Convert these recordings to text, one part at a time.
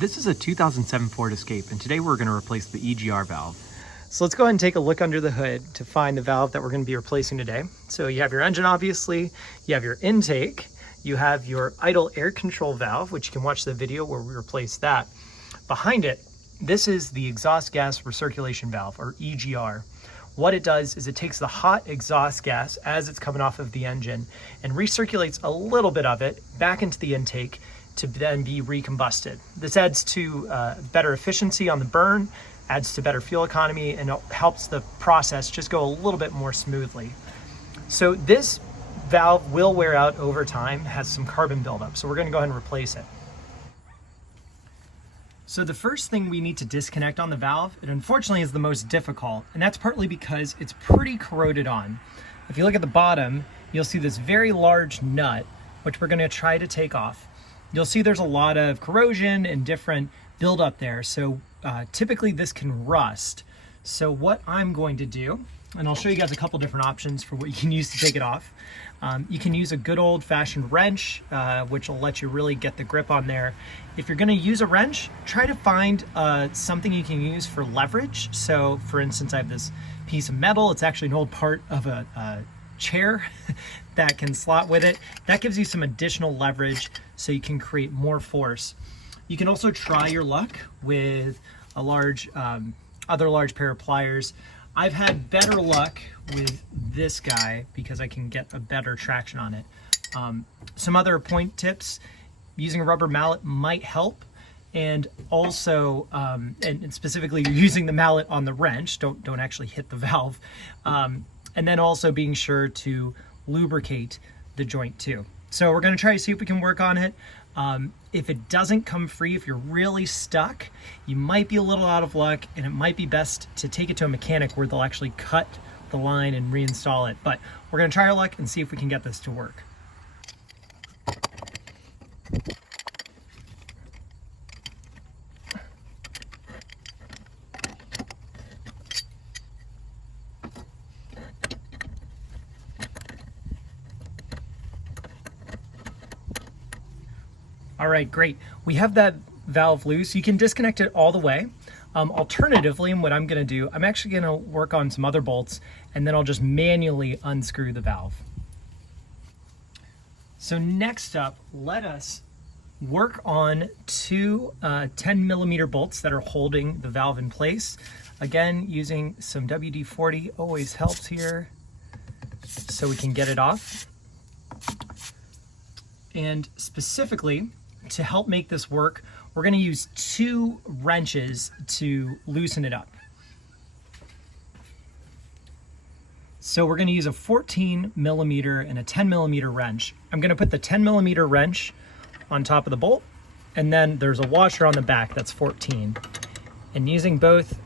This is a 2007 Ford Escape, and today we're going to replace the EGR valve. So let's go ahead and take a look under the hood to find the valve that we're going to be replacing today. So you have your engine, obviously, you have your intake, you have your idle air control valve, which you can watch the video where we replace that. Behind it, this is the exhaust gas recirculation valve, or EGR. What it does is it takes the hot exhaust gas as it's coming off of the engine and recirculates a little bit of it back into the intake to then be recombusted. This adds to better efficiency on the burn, adds to better fuel economy, and it helps the process just go a little bit more smoothly. So this valve will wear out over time, has some carbon buildup, so we're going to go ahead and replace it. So the first thing we need to disconnect on the valve, it unfortunately is the most difficult, and that's partly because it's pretty corroded on. If you look at the bottom, you'll see this very large nut, which we're going to try to take off. You'll see there's a lot of corrosion and different buildup there, so typically this can rust. So what I'm going to do, and I'll show you guys a couple different options for what you can use to take it off. You can use a good old-fashioned wrench, which will let you really get the grip on there. If you're going to use a wrench, try to find something you can use for leverage. So for instance, I have this piece of metal. It's actually an old part of a chair that can slot with it. That gives you some additional leverage so you can create more force. You can also try your luck with a other large pair of pliers. I've had better luck with this guy because I can get a better traction on it. Some other point tips: using a rubber mallet might help, and also, and specifically using the mallet on the wrench, don't actually hit the valve, and then also being sure to lubricate the joint too. So we're going to try to see if we can work on it. If it doesn't come free, if you're really stuck, you might be a little out of luck, and it might be best to take it to a mechanic where they'll actually cut the line and reinstall it. But we're going to try our luck and see if we can get this to work. All right, great. We have that valve loose. You can disconnect it all the way. Alternatively, what I'm gonna do, I'm actually gonna work on some other bolts, and then I'll just manually unscrew the valve. So next up, let us work on two 10mm bolts that are holding the valve in place. Again, using some WD-40 always helps here so we can get it off. And specifically, to help make this work, we're going to use two wrenches to loosen it up. So we're going to use a 14mm and a 10mm wrench. I'm going to put the 10mm wrench on top of the bolt, and then there's a washer on the back that's 14. And using both,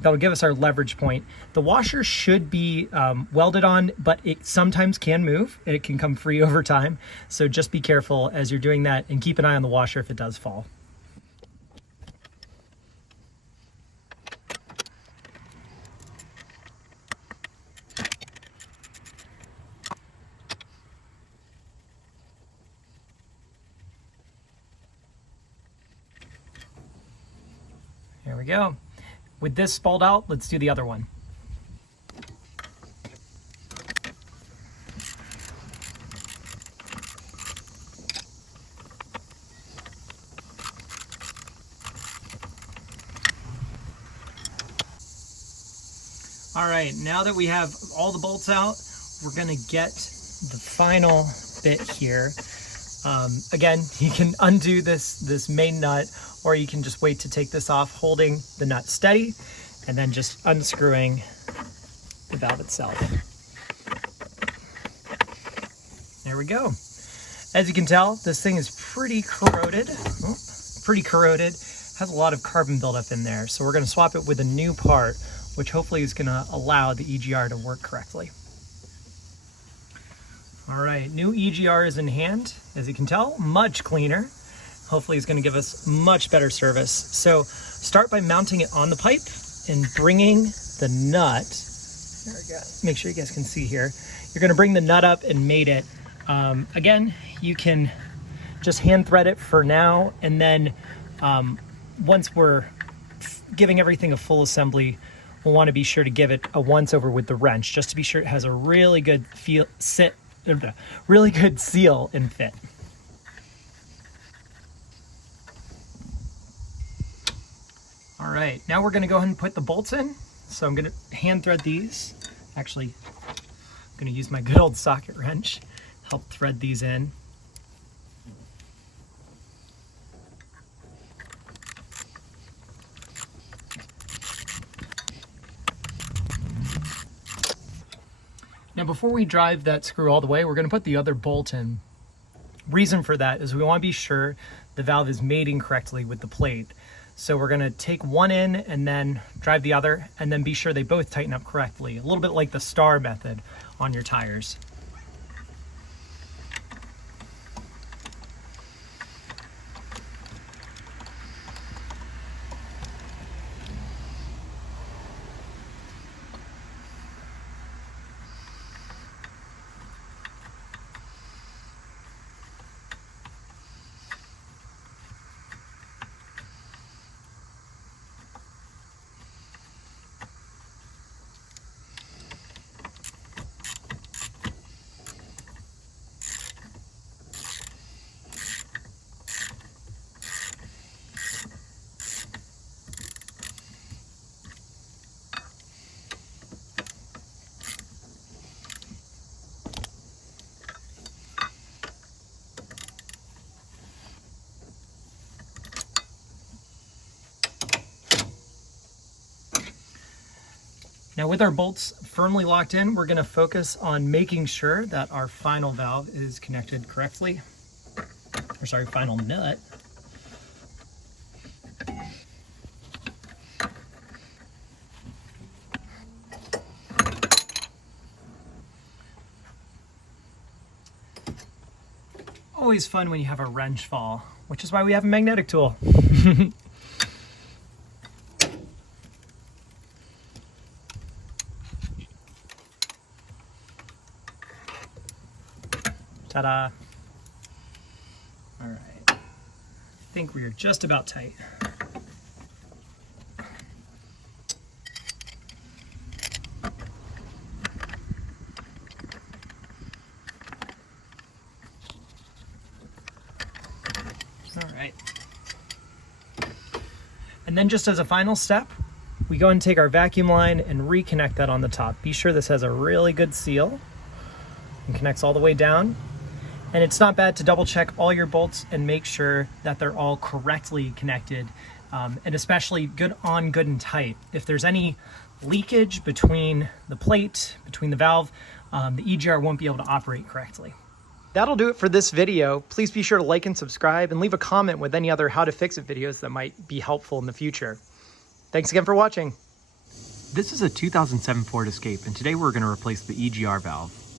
that'll give us our leverage point. The washer should be welded on, but it sometimes can move. It can come free over time. So just be careful as you're doing that, and keep an eye on the washer if it does fall. There we go. With this spalled out, let's do the other one. All right, now that we have all the bolts out, we're gonna get the final bit here. Again, you can undo this main nut, or you can just wait to take this off, holding the nut steady, and then just unscrewing the valve itself. There we go. As you can tell, this thing is pretty corroded. Has a lot of carbon buildup in there. So we're gonna swap it with a new part, which hopefully is gonna allow the EGR to work correctly. All right, new EGR is in hand. As you can tell, much cleaner. Hopefully it's going to give us much better service. So start by mounting it on the pipe and bringing the nut, there we go, make sure you guys can see here. You're going to bring the nut up and mate it. Again, you can just hand thread it for now, and then once we're giving everything a full assembly, we'll want to be sure to give it a once over with the wrench, just to be sure it has a really good really good seal and fit. All right, now we're going to go ahead and put the bolts in. So I'm going to hand thread these. Actually, I'm going to use my good old socket wrench to help thread these in. Now before we drive that screw all the way, we're going to put the other bolt in. Reason for that is we want to be sure the valve is mating correctly with the plate. So we're going to take one in and then drive the other, and then be sure they both tighten up correctly. A little bit like the star method on your tires. Now with our bolts firmly locked in, we're going to focus on making sure that our final valve is connected correctly. Or sorry, final nut. Always fun when you have a wrench fall, which is why we have a magnetic tool. Ta-da. All right. I think we are just about tight. All right. And then just as a final step, we go and take our vacuum line and reconnect that on the top. Be sure this has a really good seal and connects all the way down. And it's not bad to double check all your bolts and make sure that they're all correctly connected, and especially good on, good and tight. If there's any leakage between the plate, between the valve, the EGR won't be able to operate correctly. That'll do it for this video. Please be sure to like and subscribe and leave a comment with any other how to fix it videos that might be helpful in the future. Thanks again for watching. This is a 2007 Ford Escape, and today we're going to replace the EGR valve.